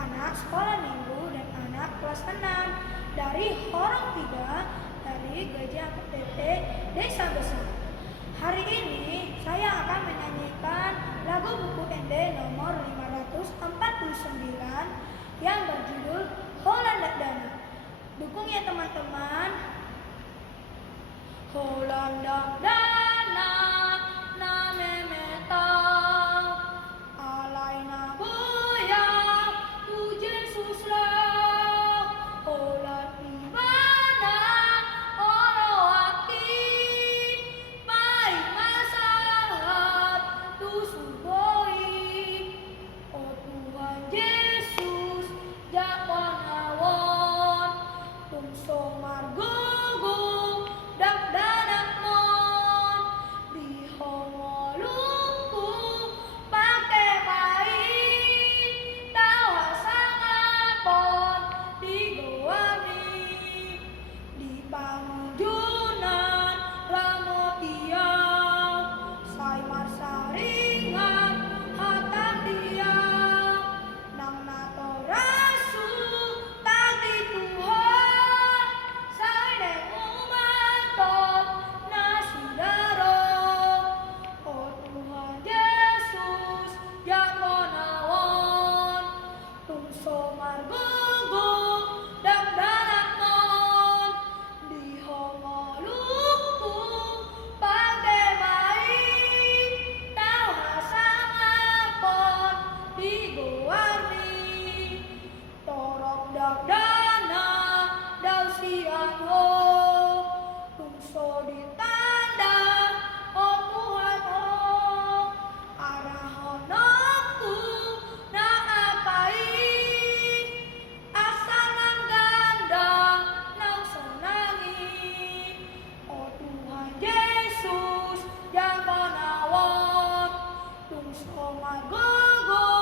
anak sekolah minggu dan anak kelas 6 dari Horong 3 dari Gereja PPT Desa Besar. Hari ini saya akan menyanyikan lagu buku ND nomor 549 yang berjudul Holland Dana. Dukung ya teman-teman. Holland Dana na memeta alaina boya tu Jesus lah. Holland ibana oro aki pai masahat tu suboi. Oh Tuhan Yesus jawanawon tungso margogo dak dadak mon di hongolungku pake baik tawa sangapon di goami di pamujunan ramotiang say marsaringan hatan diang nang natorasu tadi Tuhan say deng umatot na sudaro. Oh Tuhan Yesus yang monawon tungso margogo dak danak mon di hongolungku pake baik tau hasangapon di goarni torok dak dana dau siang ho tungso ditanda oh Tuhan oh arahonokku na apai asangan ganda nang senangi. Oh Tuhan Yesus yang menawon tungso margogo